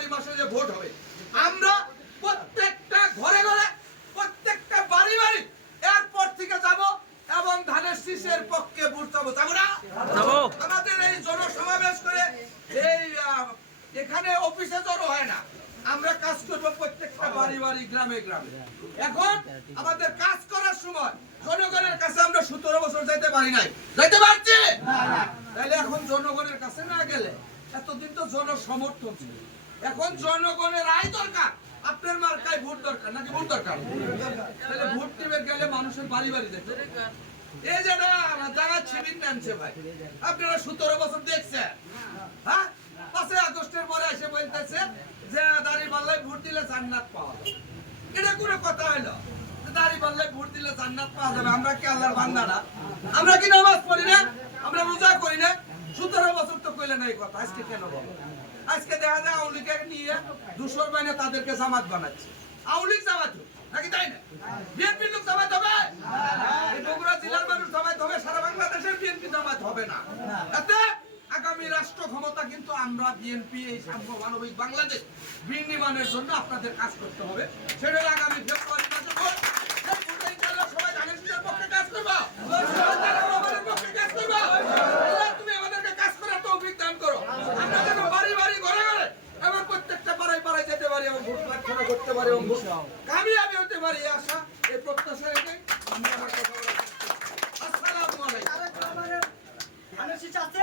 ফেব্রুয়ারি মাসে যে ভোট হবে, আমরা প্রত্যেকটা ঘরে ঘরে প্রত্যেকটা বাড়ি বাড়ি এরপর থেকে যাব এবং ধানের শীষের পক্ষে ভোট চাবো। যাবো না? আমাদের এই জনসমাবেশ করে এই এখানে অফিসে জড়ো হয় না, আমরা কাজ করব প্রত্যেকটা বাড়ি বাড়ি গ্রামে গ্রামে। এখন আমাদের কাজ করার সময় জনগণের কাছে আমরা 17 বছর যাইতে পারি নাই, যাইতে পারছি? তাহলে এখন জনগণের কাছে না গেলে, এতদিন তো জনসমর্থন ছিল, এখন জনগণের আয় দরকার। আপনার মার্কায় ভোট দরকার নাকি ভোট দরকার? তাহলে ভোট দিবে গেলে মানুষের বাড়ি বাড়ি যেতে। এই যে যারা শিবির নামছে ভাই, আপনারা 17 বছর দেখছেন, হ্যাঁ? 5 আগস্টের পরে এসে বলতেছে যে দাঁড়িপাল্লায় ভোট দিলে জান্নাত পাওয়া যাবে। এটা কোনো কথা হলো? দাঁড়িপাল্লায় ভোট দিলে জান্নাত পাওয়া যাবে? আমরা কি আল্লাহর বান্দা না? আমরা কি নামাজ পড়ি না? আমরা রোজা করি না? 17 বছর তো কইলে না এই কথা, আজকে কেন বলো? আজকে দেখা যায় আওয়ামী লীগকে নিয়ে দুশোর বাইনে তাদেরকে জামাত বানাচ্ছে। আওয়ামী লীগ জামাত নাকি, তাই না? বিএনপির লোক জামাত হবে? এই বগুড়া জেলার মানুষ জামাত হবে, সারা বাংলাদেশের বিএনপি জামাত হবে না। এতে আগামী রাষ্ট্র ক্ষমতা কিন্তু আমরা বিএনপি, এই সাম্য মানবিক বাংলাদেশ বিনির্মাণের জন্য আপনাদের কাজ করতে হবে। সেটা আগামী ফেব্রুয়ারি মাসে ভোট, সবাই ধানের শীষের পক্ষে কাজ করবো, পক্ষে কাজ করবো। তুমি আমাদেরকে কাজ করার তৌফিক দান করো, আমরা যেন বাড়ি বাড়ি ঘরে ঘরে এবং প্রত্যেকটা পাড়ায় পাড়ায় যেতে পারি এবং ভোট প্রার্থনা করতে পারি এবং কামিয়াবি হতে পারি, এই আশা, এই প্রত্যাশা রেখে আমি আমার কথা বলছি। আসসালামু আলাইকুম। ধানের শীষ আছে?